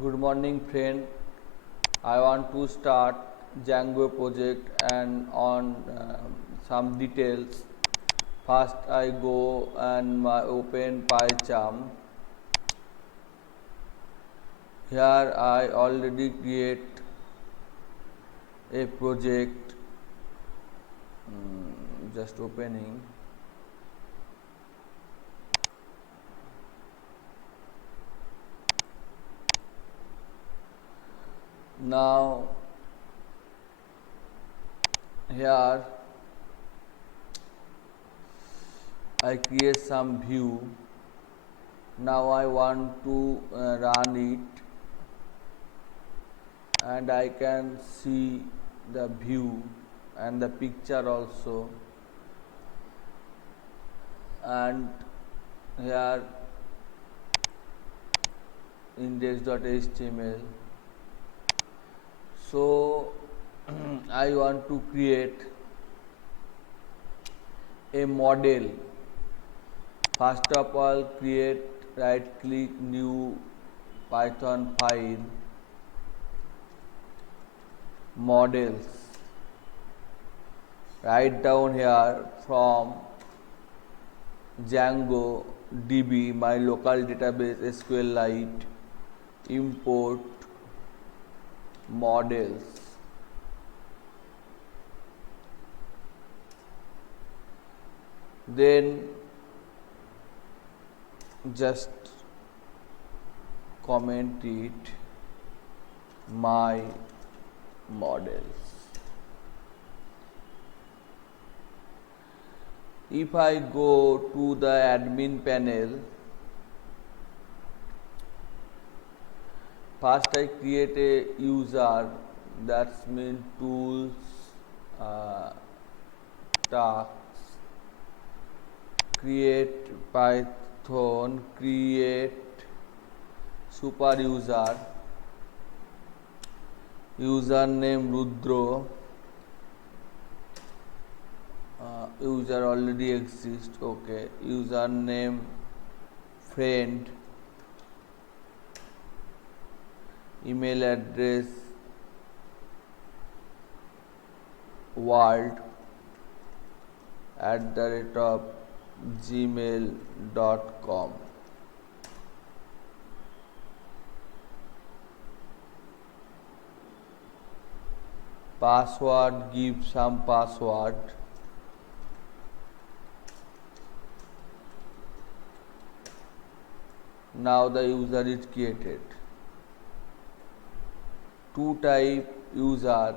Good morning friend. I want to start Django project and on some details. First I go and my open PyCharm. Here I already create a project. Just opening. Now here I create some view. Now I want to run it and I can see the view and the picture also, and here index.html. So I want to create a model. First of all, create, right click, new Python file, models. Write down here from Django DB, my local database SqlLite, import models. Then just comment it, my models. If I go to the admin panel, first I create a user, that's mean tools, tasks, create Python, create super user, username Rudro, user already exists, okay, username friend, email address world @gmail.com. Password, give some password. Now the user is created. To type user,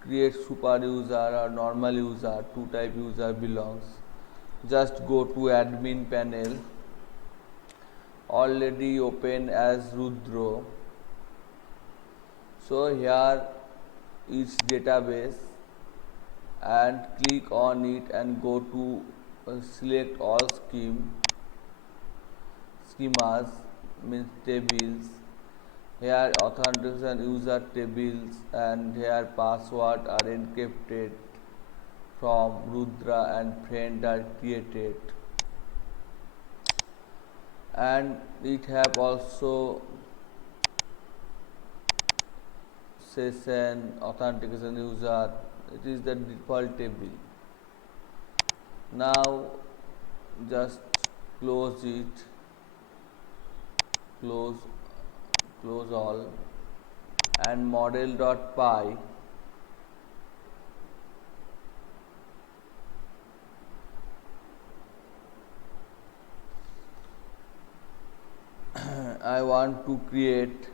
create super user or normal user, to type user belongs. Just go to admin panel, already open as Rudro. So here is database and click on it and go to select all schemas, means tables. Here authentication user tables and here password are encrypted from Rudra and friend are created, and it have also session authentication user. It is the default table. Now just close it, close all, and model.py I want to create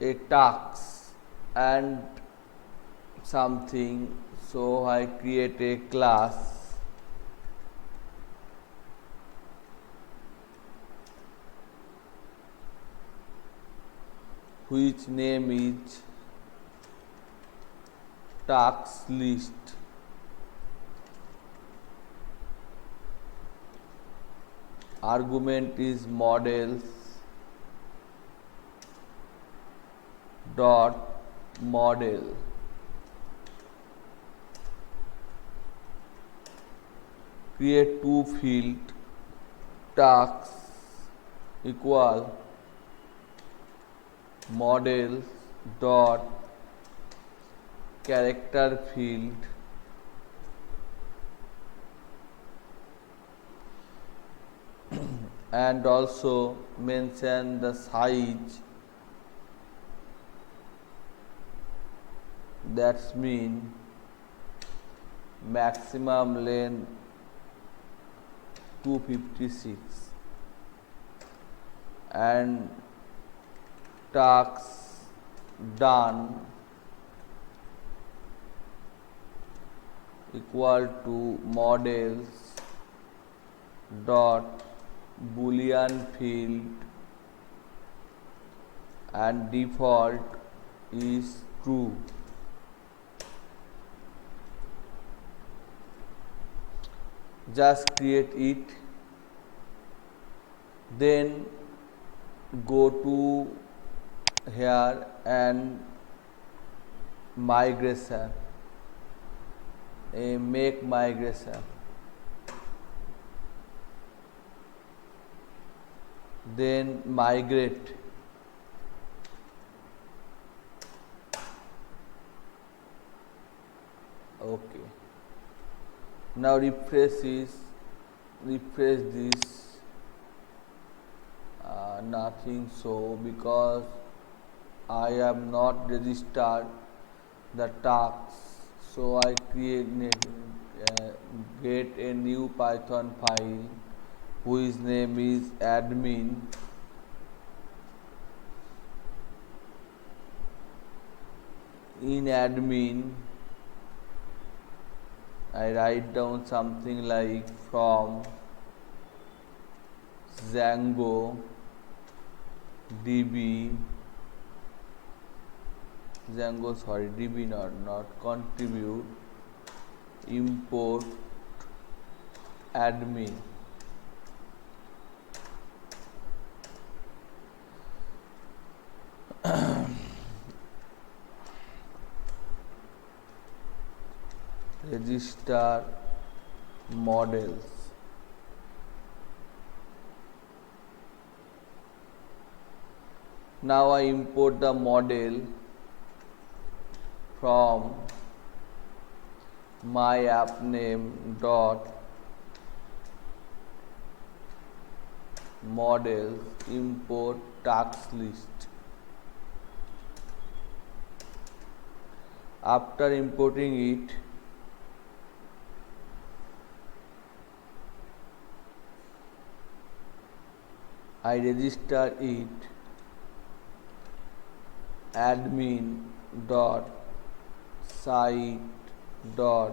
a task and something, so I create a class which name is task list. Argument is models dot model. create two field tasks equal models dot character field and also mention the size, that's mean maximum length 256 and tasks done equal to models dot boolean field and default is true. Just create it, then go to here and migration, make migration, then migrate. Okay, now refresh this, nothing, so because I have not registered the tasks, so I get a new Python file whose name is admin. In admin I write down something like from Django DB DB not contribute import admin. Register models. Now I import the model from my app name dot models import task list. After importing it, I register it admin dot site dot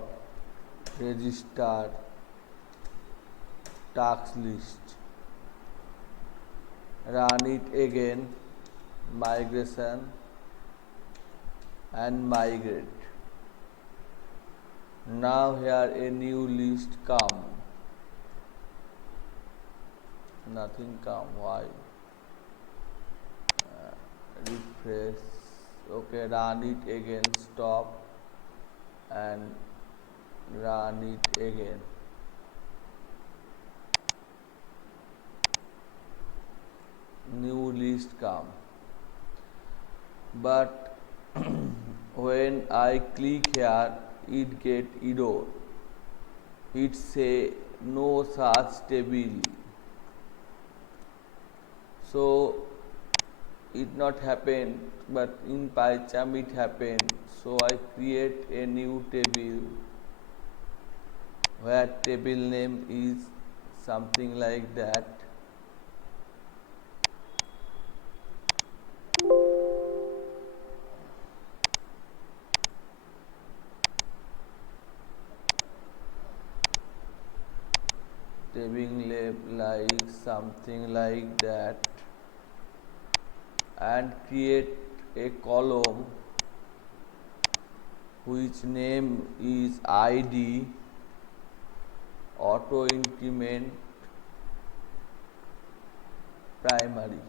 register task list. Run it again, migration and migrate. Now here a new list come. Nothing come. Why? Refresh. Okay, run it again. Stop and run it again. New list come. But when I click here, it get error. It say no such table. So it not happen, but in PyCharm it happened. So I create a new table where table name is something like that. Table name like something like that, and create a column which name is ID auto increment primary.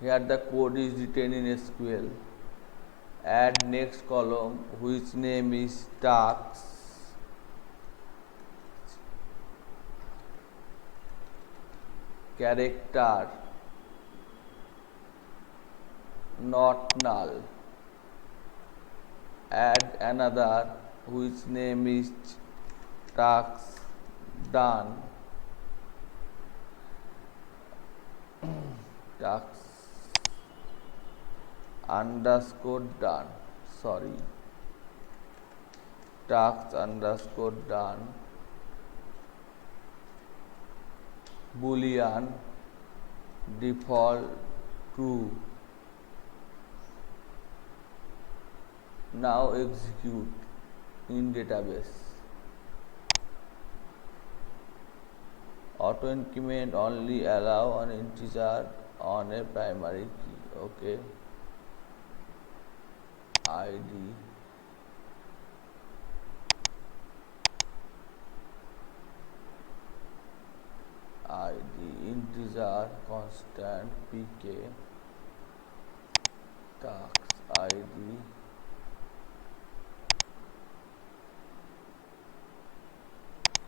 Here the code is written in SQL. Add next column which name is tasks character not null. Add another whose name is task done. Task underscore done. Sorry. Task underscore done. Boolean default true. Now execute in database. Auto increment only allow an integer on a primary key. Okay. ID integer constant pk task ID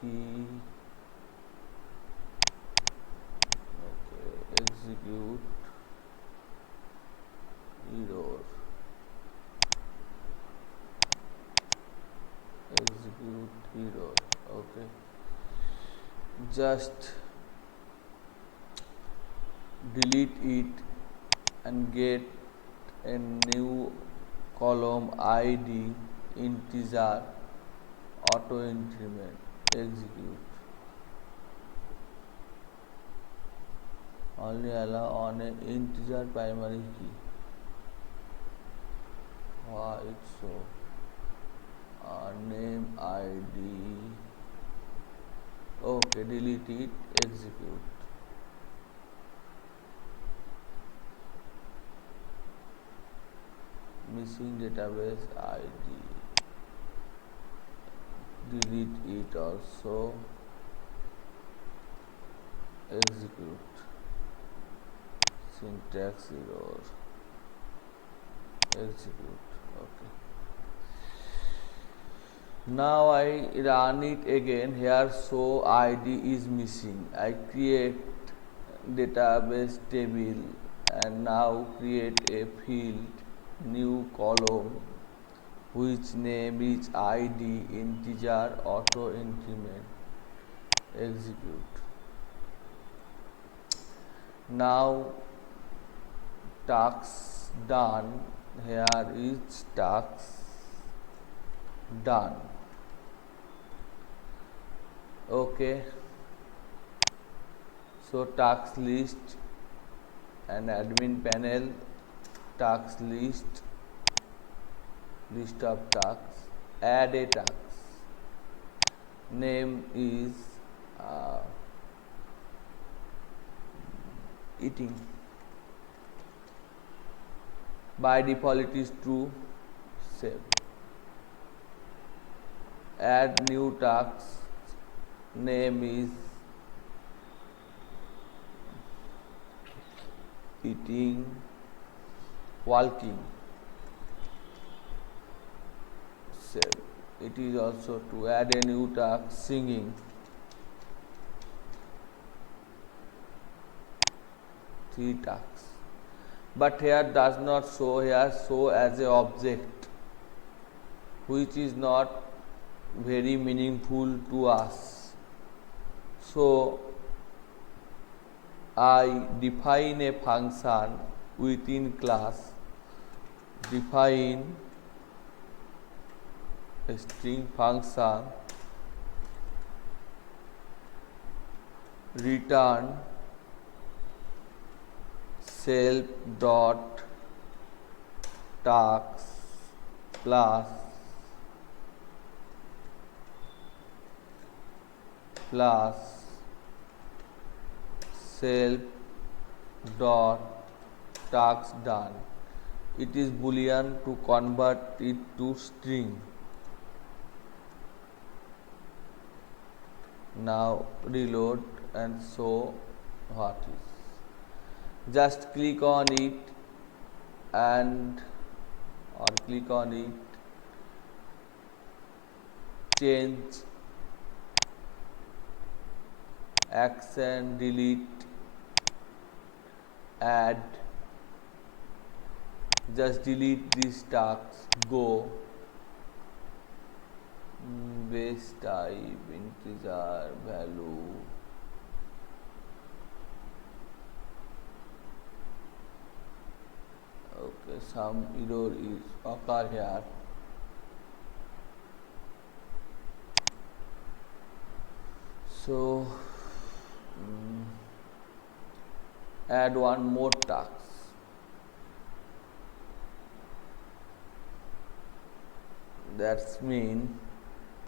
key. Okay, execute error. Okay, just delete it and get a new column ID integer auto increment. Execute. Only allow on an integer primary key. Why it's so? Name ID. Okay, delete it. Execute. Missing database ID. Delete it also. Execute. Syntax error. Execute. Okay. Now I run it again. Here show ID is missing. I create database table and now create a field, new column, which name is ID integer auto increment. Execute. Now task done. Here is task done. Okay, so task list and admin panel, task list of tasks, add a task, name is eating, by default it is true. Save. Add new task, name is eating, walking. Save. It is also to add a new task, singing. Three tasks. But here does not show, here show as a object, which is not very meaningful to us. So I define a function within class, define a string function, return self dot task plus self dot task done. It is boolean to convert it to string. Now reload and show what is. Just click on it and click on it, change action, delete add, just delete these tasks, go, base type, integer, value, okay, some error is occur here. So add one more task, that's mean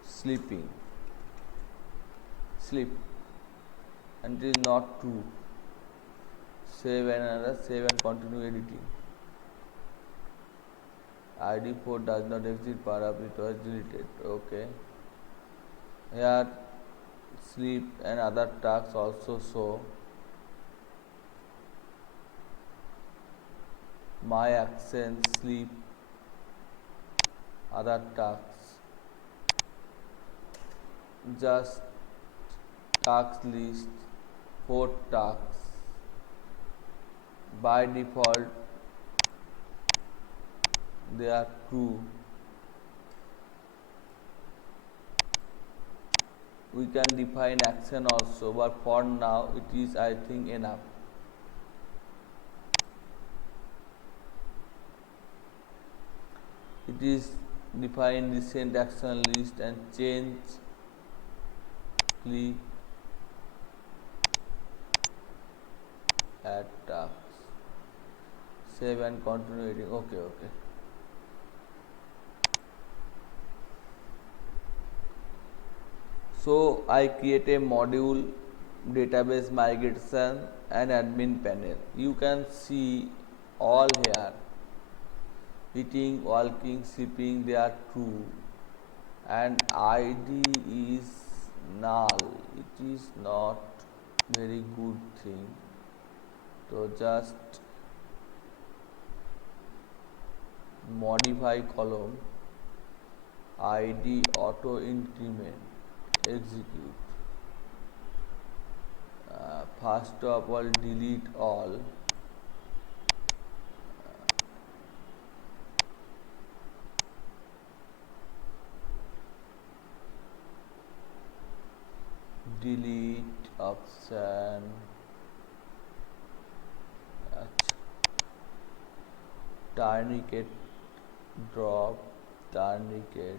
sleeping, sleep, and it is not true. Save another, save and continue editing. id 4 does not exist, perhaps it was deleted. Okay, here sleep and other tasks also show. My action, sleep, other tasks, just task list, 4 tasks. By default they are true. We can define action also, but for now it is, I think, enough. It is define recent action list and change, click, add tasks, save and continue editing. Okay. So I create a module, database migration and admin panel. You can see all here, eating, walking, sleeping, they are true, and id is null. It is not very good thing. So just modify column, id auto increment, execute. First of all, delete all, delete option, tourniquet drop, tourniquet,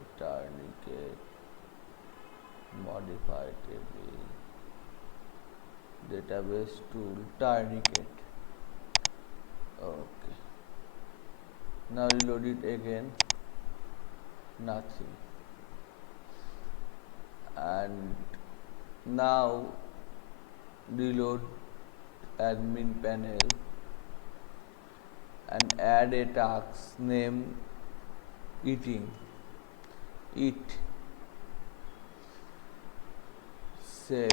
modify table, database tool, tourniquet. Okay, now reload it again, nothing. And now reload admin panel and add a task name eating, eat, save,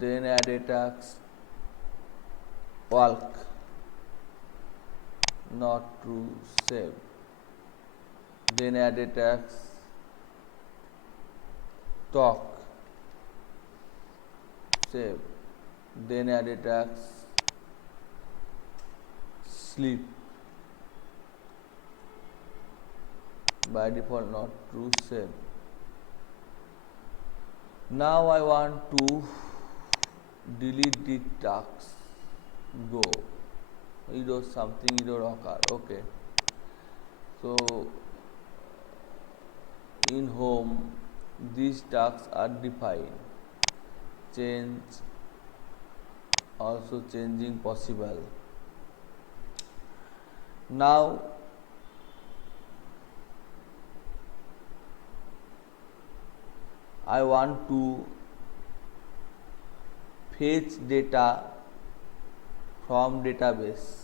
then add a task walk, not true, save, then add a task talk, save, then add a task sleep, by default not true, save. Now I want to delete the tasks, go, something occur. Okay, so in home these tasks are defined, change, also changing possible. Now I want to fetch data from database.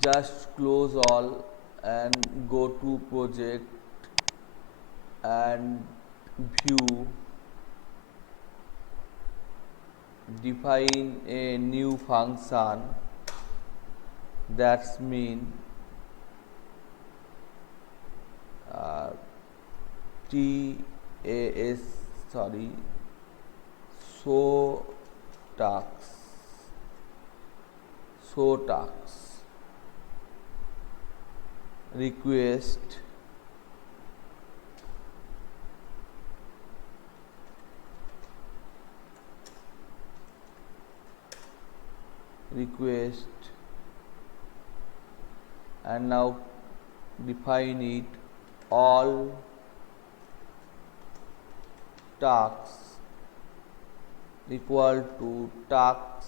Just close all and go to project and view define a new function, that's mean TAS sorry show task request and now define it all tasks equal to tasks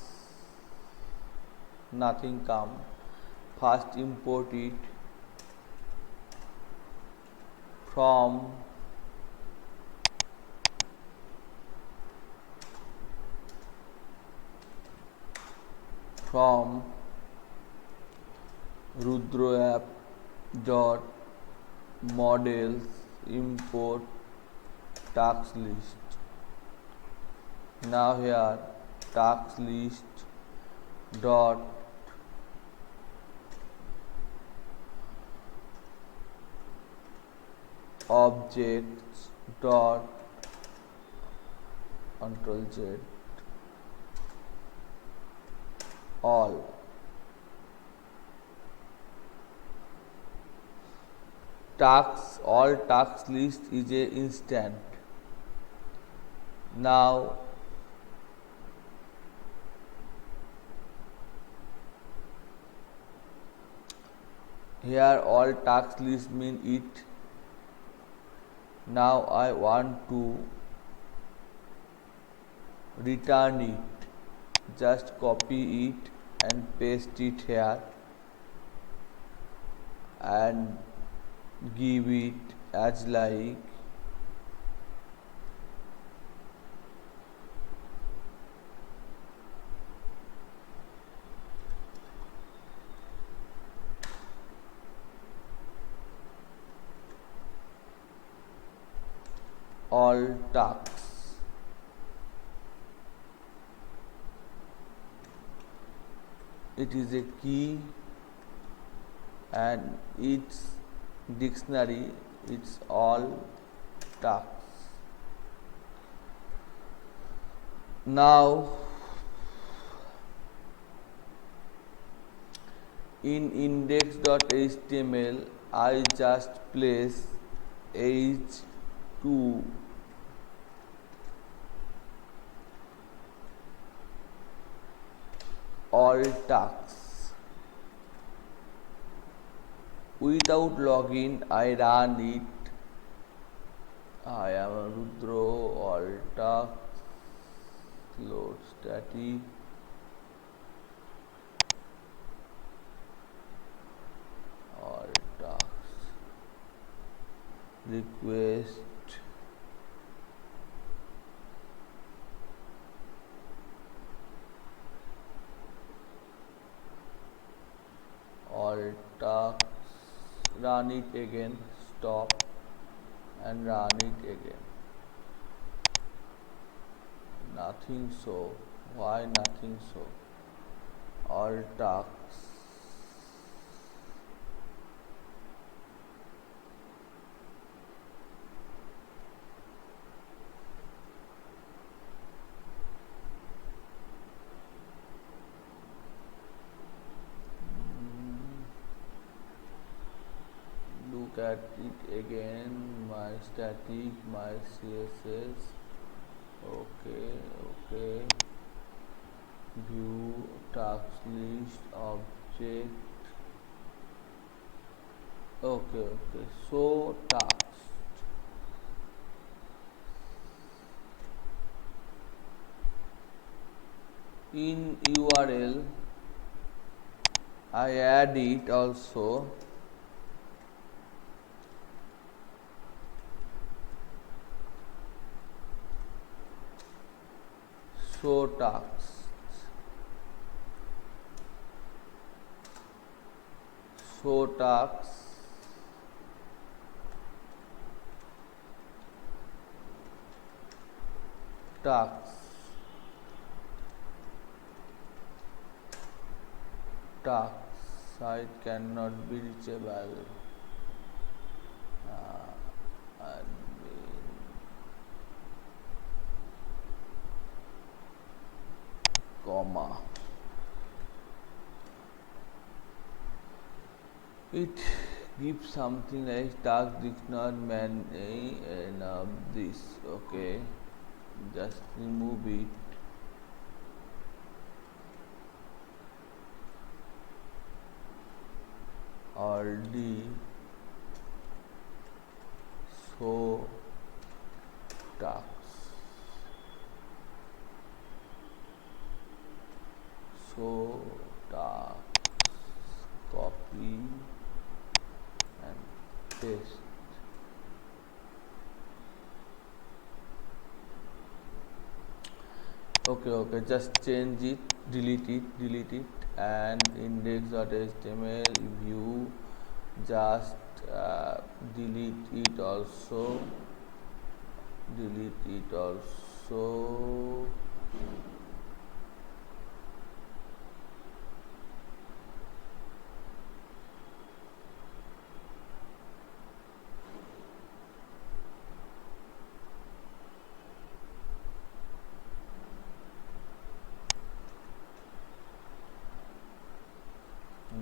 nothing come. First import it from Rudro app dot models import task list. Now here task list dot objects dot Ctrl Z all tasks list is a instant. Now here all task list mean it. Now I want to return it, just copy it and paste it here and give it as like all tasks. It is a key and its dictionary, it's all tasks. Now in index.html I just place h2 all tasks. Without login I run it. I am a Rudro all tasks load static all tasks request all tasks, run it again, stop and run it again. Nothing so. Why nothing so? All tasks. Look at it again, my static, my CSS. Okay, view task list object. Okay, so task in URL I add it also. Show tasks. Show tasks. Tasks. task site cannot be reachable. Admin, comma. It gives something like task did not manage enough this. Okay, just remove it. Or D show tasks. Show tasks. Copy and paste. Okay, just change it, delete it, and index.html view, just delete it also.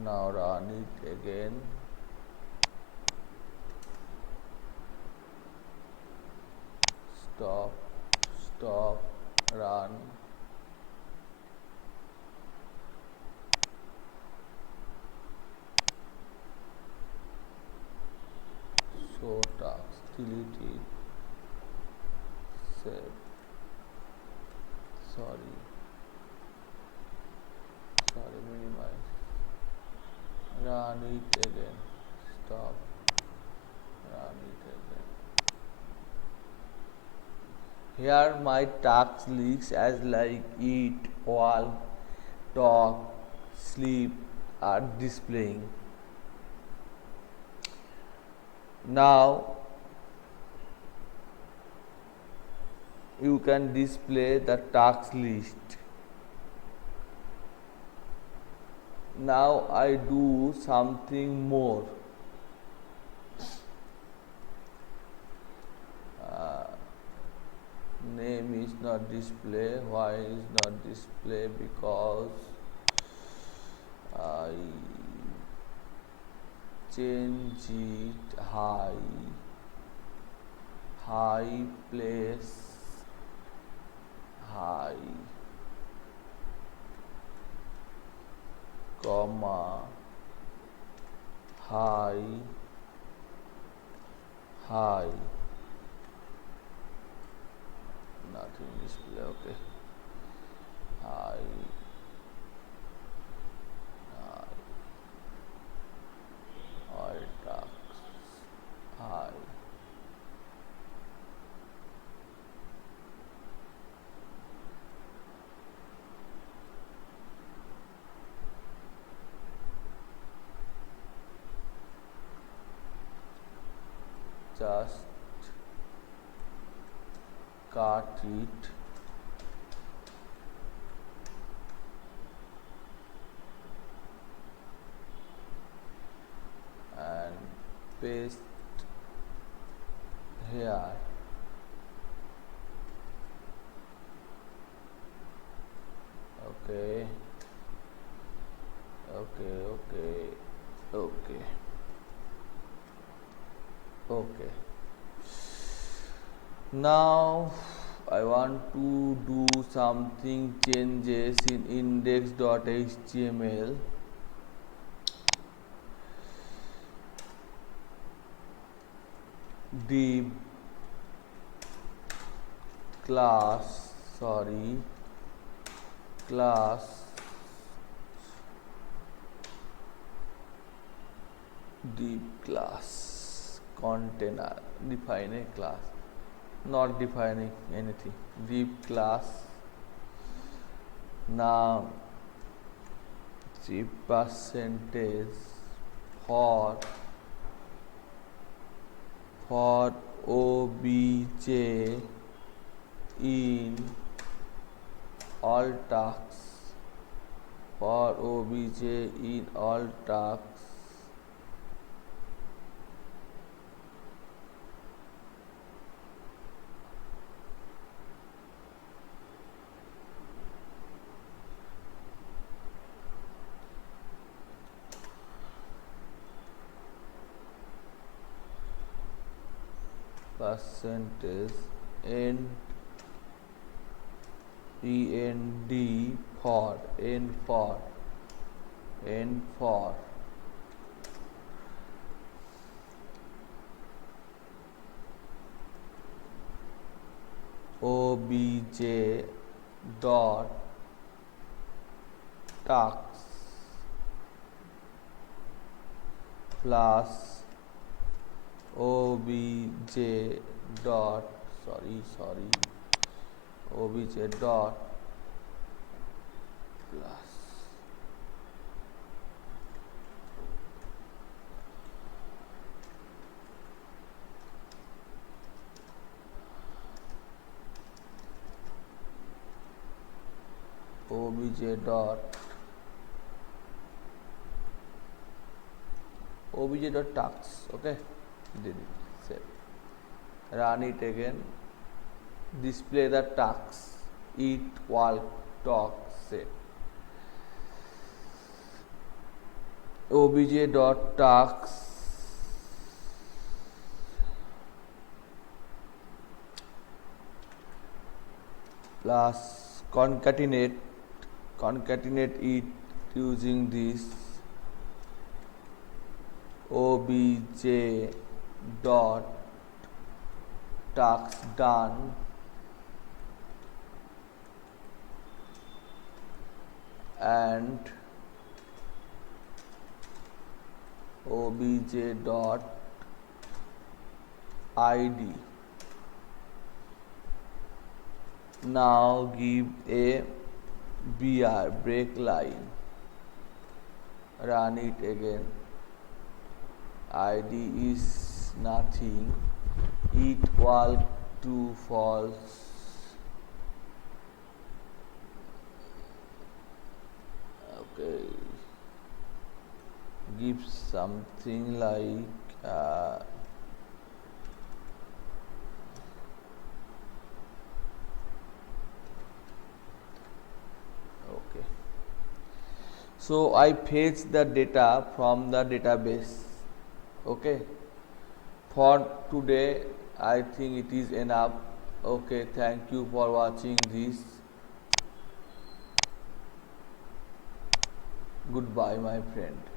Now run it again. Stop, run. Show tasks, delete it, save. Sorry, minimize. Run it again. Stop. Run it again. Here my task lists as like eat, walk, talk, sleep are displaying. Now you can display the task list. Now I do something more. Name is not display. Why is not display? Because I change it high place high, comma, high, nothing display. Okay, high, all tasks high. Just cut it and paste here. Okay. Now I want to do something changes in index.html. Div class div class container, define a class, not defining anything, div class. Now the percentage for obj in all tasks for obj in all tasks percentage end end for end for obj dot tasks plus obj dot obj dot plus obj dot tasks. Okay, did it. Save. Run it again. Display the tasks. Eat, walk, talk, set. Obj dot tasks plus concatenate it using this obj dot tasks done and obj dot id. Now give a BR break line. Run it again. ID is nothing. Eat, walk, true, false. Okay. Give something like okay. So I fetch the data from the database. Okay. For today, I think it is enough. Okay, thank you for watching this. Goodbye, my friend.